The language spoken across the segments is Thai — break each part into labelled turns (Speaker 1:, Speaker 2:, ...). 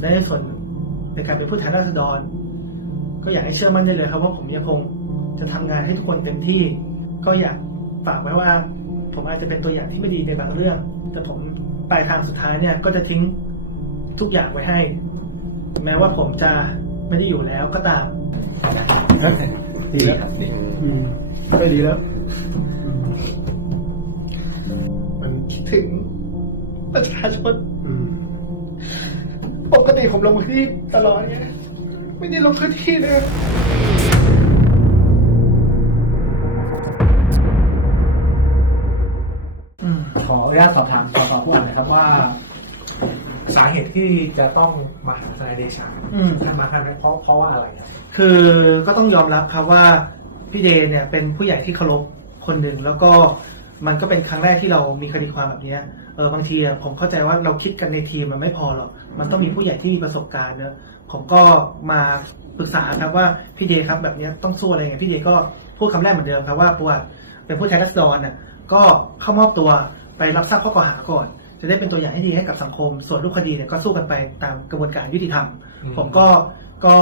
Speaker 1: และในส่วนในการเป็นผู้แทนราษฎร ก็อยากให้เชื่อมั่นได้เลยครับว่าผมยังคงจะทำงานให้ทุกคนเต็มที่ ก็อยากฝากไว้ว่า ผมอาจจะเป็นตัวอย่างที่ไม่ดีในบางเรื่อง แต่ผมปลายทางสุดท้ายเนี่ยก็จะทิ้งทุกอย่างไว้ให้ แม้ว่าผมจะไม่ได้อยู่แล้วก็ตาม
Speaker 2: ดีแล้วอืมก็ดีแล้ว
Speaker 1: มันคิดถึงประชาชน
Speaker 2: อืม
Speaker 1: ปกติผมลงพื้นที่ตลอดไงไม่ได้ลงพื้นที่เลย
Speaker 3: ขออนุญาตสอบถามสอบถามผู้อ่านนะครับว่า สาเหตุที่จะต้องมาหาทนายเดชา
Speaker 1: อืม
Speaker 3: ท่านมาท่านเพราะเพราะว่าอะไรครับ
Speaker 1: คือก็ต้องยอมรับครับว่าพี่เดย์เนี่ยเป็นผู้ใหญ่ที่เคารพคนหนึ่งแล้วก็ มันก็เป็นครั้งแรกที่เรามีคดีความแบบนี้เออบางทีอะผมเข้าใจว่าเราคิดกันในทีมมันไม่พอหรอก มันต้องมีผู้ใหญ่ที่มีประสบการณ์เนอะผมก็มาปรึกษาครับว่าพี่เดครับแบบนี้ต้องสู้อะไรไงพี่เดก็พูดคำแรกเหมือนเดิมครับว่าปวดเป็นผู้แทนรัศดรน่ะก็เข้ามอบตัวไปรับทราบข้อกล่าวหาก่อน จะได้เป็นตัวอย่างที่ดีให้กับสังคม ส่วนรูปคดีเนี่ยก็สู้กันไปตามกระบวนการยุติธรร
Speaker 3: ม
Speaker 1: ผมก็ก็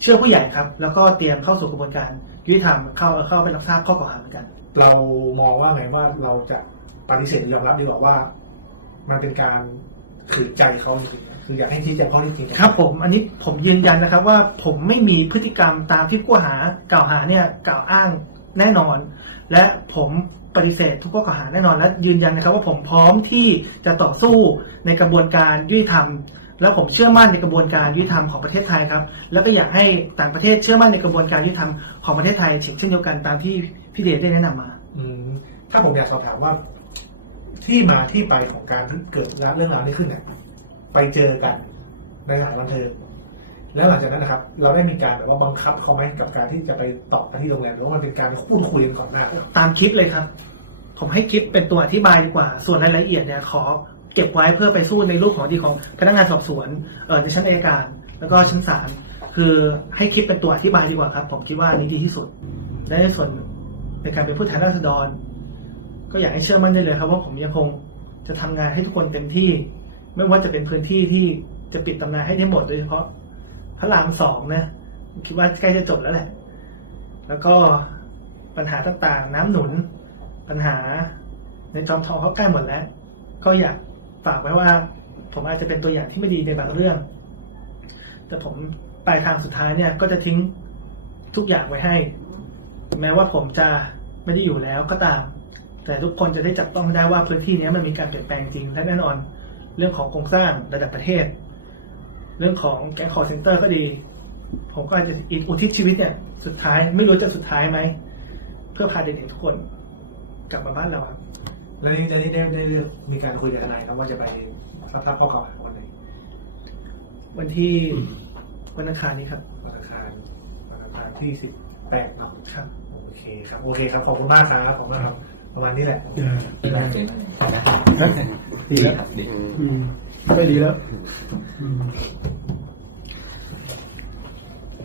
Speaker 1: เชื่อผู้ใหญ่ครับ แล้วก็เตรียมเข้าสู่กระบวนการ ยุติธรรมเข้าเข้าไปรับทราบข้อกล่าวหาเหมือนกัน
Speaker 3: เรามองว่าไงว่าเราจะปฏิเสธหรือยอมรับดีกว่าว่า มันเป็นการขืนใจเขาจริงๆคืออยากให้ชี้แจงข้อเท็จจริง
Speaker 1: ครับ ผมอันนี้ผมยืนยันนะครับว่าผมไม่มีพฤติกรรมตามที่ผู้หากล่าวหาเนี่ยกล่าวอ้างแน่นอน และผมปฏิเสธทุกข้อกล่าวหาแน่นอน และยืนยันนะครับว่าผมพร้อมที่จะต่อสู้ในกระบวนการยุติธรรม และผมเชื่อมั่นในกระบวนการยุติธรรมของประเทศไทยครับ แล้วก็อยากให้ต่างประเทศเชื่อมั่นในกระบวนการยุติธรรมของประเทศไทยเช่นเดียวกันตามที่พี่เดชได้แนะนำมา
Speaker 3: อืมถ้าผมอยากสอบถามว่า ที่มาที่ไปของการที่เกิดเรื่องราวนี้ขึ้นเนี่ยไปเจอกันในสถานบันเทิงแล้วหลังจากนั้นนะครับ เราได้มีการแบบว่าบังคับเขาไหมกับการที่จะไปตอบกันที่โรงแรมหรือว่ามันเป็นการพูดคุยกันก่อนหน้า
Speaker 1: ตามคลิปเลยครับ ผมให้คลิปเป็นตัวอธิบายดีกว่า ส่วนรายละเอียดเนี่ยขอ เก็บไว้เพื่อไปสู้ในรูปของดีของพนักงานสอบสวนเออในชั้นอัยการ แล้วก็ชั้นศาลคือให้คลิปเป็นตัวอธิบายดีกว่าครับ ผมคิดว่าอันนี้ดีที่สุดและในส่วนในการเป็นผู้แทนราษฎร ก็อยากให้เชื่อมั่นได้เลยครับว่าผมยังคงจะทำงานให้ทุกคนเต็มที่ ไม่ว่าจะเป็นพื้นที่ที่จะปิดตำนานให้ได้หมดโดยเฉพาะพระรามสองนะคิดว่าใกล้จะจบแล้วแหละ แล้วก็ปัญหาต่างๆ น้ำหนุน ปัญหาในจอมทองเขาใกล้หมดแล้ว ก็อยาก ฝากไว้ว่า ผมอาจจะเป็นตัวอย่างที่ไม่ดีในบางเรื่อง แต่ผมปลายทางสุดท้ายเนี่ยก็จะทิ้งทุกอย่างไว้ให้ แม้ว่าผมจะไม่ได้อยู่แล้วก็ตาม แต่ทุกคนจะได้จับต้องได้ว่าพื้นที่นี้มันมีการเปลี่ยนแปลงจริงและแน่นอน เรื่องของโครงสร้างระดับประเทศ เรื่องของแก๊งคอร์เซนเตอร์ก็ดี ผมก็อาจจะอุทิศชีวิตเนี่ย สุดท้ายไม่รู้จะสุดท้ายไหม เพื่อพาเด็กๆทุกคนกลับมาบ้านเราครับ
Speaker 3: แล้วนี่จะได้ได้ได้ได้มีการคุยกับทนายครับว่าจะไปรับทราบข้อกล่าวหาวันไหน
Speaker 1: วันที่วันอังคารนี้ครับ
Speaker 3: วันอังคารวันอังคารที่สิบแปดเนาะ
Speaker 1: ครับ
Speaker 3: โอเคครับโอเคครับขอบคุณมากครับขอบคุณมากครับ ประมาณนี้แหละ
Speaker 2: ดีแล้ว
Speaker 4: ดี
Speaker 2: อืมก็ดีแล้วอืม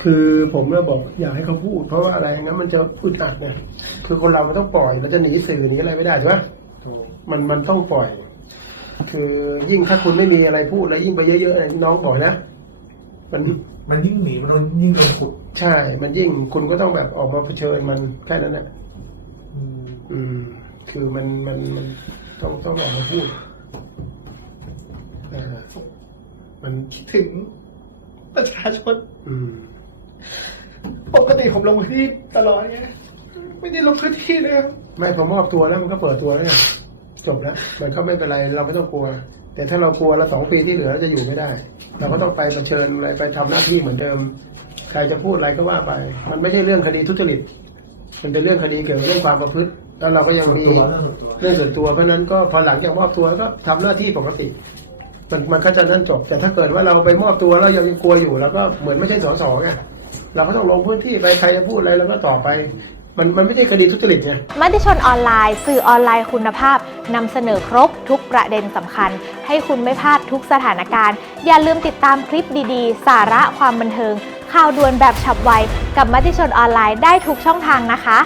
Speaker 2: คือผมก็บอกอยากให้เขาพูด เพราะว่าอะไรงั้นมันจะอึดอัดไงคือคนเรามันต้องปล่อยเราจะหนีสื่อหนีอะไรไม่ได้ใช่ไหม
Speaker 3: ถูก
Speaker 2: มันมันต้องปล่อย คือยิ่งถ้าคุณไม่มีอะไรพูดแล้วยิ่งไปเยอะๆอย่างที่น้องบอกนะ มัน
Speaker 3: มันยิ่งหนีมันโดนยิ่งโดนขุด
Speaker 2: ใช่ มันยิ่งคุณก็ต้องแบบออกมาเผชิญมันแค่นั้นแหละ
Speaker 3: อืม
Speaker 2: อืม คือมันมันมันต้องต้องออกมาพูดอ่ามัน
Speaker 1: คิดถึงประชาชน
Speaker 2: อืม
Speaker 1: ปกติผมลงพื้นที่ตลอดไง ไม่ได้ลงพื้นที่เลยครับ
Speaker 2: ไม่พอมอบตัวแล้วมันก็เปิดตัวแล้วไงจบแล้วมันก็ไม่เป็นไรเราไม่ต้องกลัว แต่ถ้าเรากลัวเราสองปีที่เหลือเราจะอยู่ไม่ได้ เราก็ต้องไปเผชิญอะไรไปทำหน้าที่เหมือนเดิม ใครจะพูดอะไรก็ว่าไป มันไม่ใช่เรื่องคดีทุจริต มันเป็นเรื่องคดีเกี่ยวกับเรื่องความประพฤติแล้วเราก็ยัง
Speaker 3: ส่วน
Speaker 2: มี
Speaker 3: ตัวเรื่องส่วนตัว
Speaker 2: เรื่องส่วนตัวเพราะฉะนั้นก็พอหลังจากมอบตัวก็ทำหน้าที่ปกติ มันมันก็จะนั่นจบ แต่ถ้าเกิดว่าเราไปมอบตัวแล้วยังกลัวอยู่เราก็เหมือนไม่ใช่สสไงเราก็ต้องลงพื้นที่ไปใครจะพูดอะไรเราก็ต่อไป มันมันไม่ใช่คดีทุจริตไง
Speaker 5: มติชนออนไลน์ สื่อออนไลน์คุณภาพนำเสนอครบทุกประเด็นสำคัญ ให้คุณไม่พลาดทุกสถานการณ์ อย่าลืมติดตามคลิปดีๆ สาระความบันเทิง ข่าวด่วนแบบฉับไว กับมติชนออนไลน์ได้ทุกช่องทางนะคะ